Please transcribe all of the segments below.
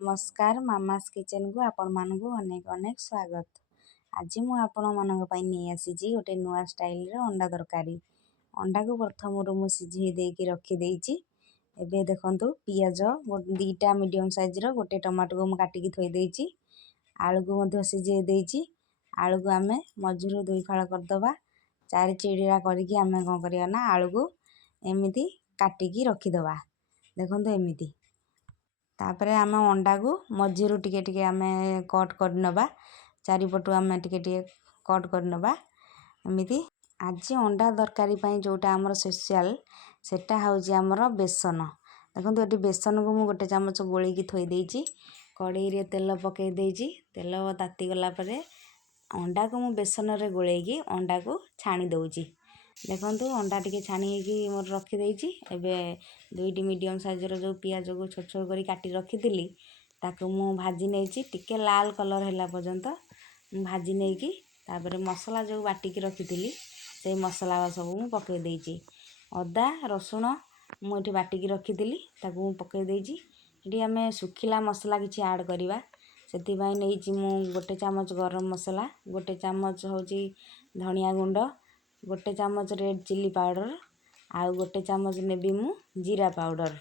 नमस्कार mama's kitchen को आपण मानक अनेक अनेक स्वागत। आज मु आपण मानक पई नहीं आसी गोटे नुआ स्टाइल रे अंडा तरकारी। अंडा को प्रथम मु सिझे देकी रखी देइची। एबे देखंतु पियाज दीटा मीडियम साइज रो गोटे टमाटो को मु काटी की थोई देइची। आलू को मध्य सिझे देइची। आलू को आमे मझुरु दुई फाळ कर दबा। चारि चिड़िया करिकी आमे कोन करिया ना आलू को एमिति काटी की रखी दबा। देखंतु एमिति तापरे आमे अंडा को मझिरु टिके टिके आमे कट कर नबा। चारिपटु आमे टिके टिके कट कर नबा एमिति। आज अंडा तरकारी पई जोटा हमर स्पेशल सेटा होउची हमर बेसन। देखंतु एटी बेसन को मु गोटे चमच गोली की थोई देइची। कड़ाई रे तेल पके देइची। तेल ताती गला परे अंडा को मु बेसन रे गोले की अंडा को छाणी दउची। देखंतु अंडा टिके छाणी की मोर रखी देइची। एबे दुईटी मीडियम साइज रो जो पियाज को छोट छोट करी काटी रखी दिली ताको मु भाजी नेइची। टिके लाल कलर हैला पर्यंत भाजी नेकी तापरे मसला जो बाटी की रखी दिली से मसला सब मु पके देइची। अदा रसुण मु एठी बाटी की रखी दिली ताको मु पके देइची। एठी हमें सुखिला मसला किछि ऐड करिवा सेति पई नेइची मु गोटे चामच गरम मसला, गोटे चामच होची धनिया गुंड, गोटे चामच रेड चिली पाउडर आ गोटे चामच नेबी मु जीरा पाउडर।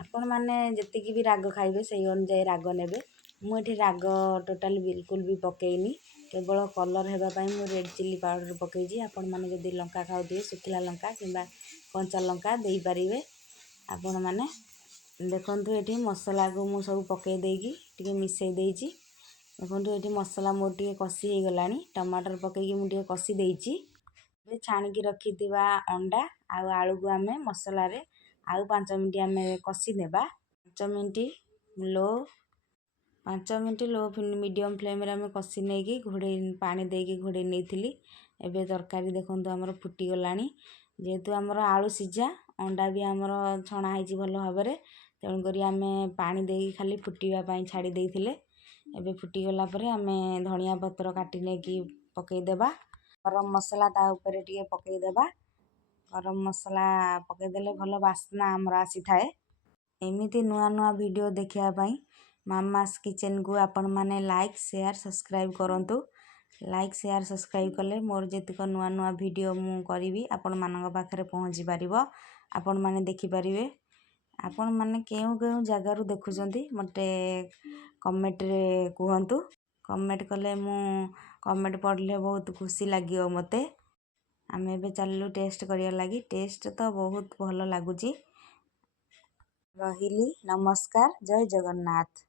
आपण माने जति भी राग खाइबे सही अनुसार राग नेबे। मु एठी राग टोटल बिल्कुल भी पकेइनी केवल कलर हेबा पई मु रेड चिली पाउडर पकेइजी। आपण माने जदि लंका खाउदिए सुखिला लंका किंबा कंचा लंका देई परिबे। आपण माने देखंतु एठी मसला को मु सब पके देकी टिके मिसई देइची। देखंतु एठी मसला मोर टिके कसी हे गलानी। टमाटर पकेकी मु टिके कसी देइची। बे छाणी की रखी दिवा अंडा आ आलू को आमे मसला रे आउ 5 मिनिट आमे कसी देबा। 5 मिनिट लो मीडियम फ्लेम रे आमे कसी नै की घोड़े पानी देकी घोड़े नेइथिली। एबे तरकारी देखंतु हमर फुटी गलानी। जेहेतु हमर आलू सिझा अंडा भी हमर छणा हैची भलो भाबरे तेन करी आमे पानी देकी खाली फुटीवा पई छाडी देइथिले। एबे फुटी गला परे आमे धनिया पत्र काटी नै की पकेई देबा। गरम मसला ता ऊपर टिके पकेई देबा। गरम मसला पकेई देले भलो वासना हमर आसी थाए। एमिति नुआ नुआ वीडियो देखिया पई मामास किचन को आपण माने लाइक शेयर सब्सक्राइब करंतु। लाइक शेयर सब्सक्राइब कले मोर जेतिक नुआ नुआ वीडियो मु करिवि आपण मानक पाखरे पहुंची पारिबो। आपण माने देखि परिबे। आपण माने केउ केउ जगह रु देखुचंती मते कमेंट रे कहंतु। कमेंट कले मु कमेंट पढ़ले बहुत खुशी लागियो मते। आमे एबे चललु टेस्ट करिया लागी। टेस्ट तो बहुत भलो लागुची। रहिली नमस्कार जय जगन्नाथ।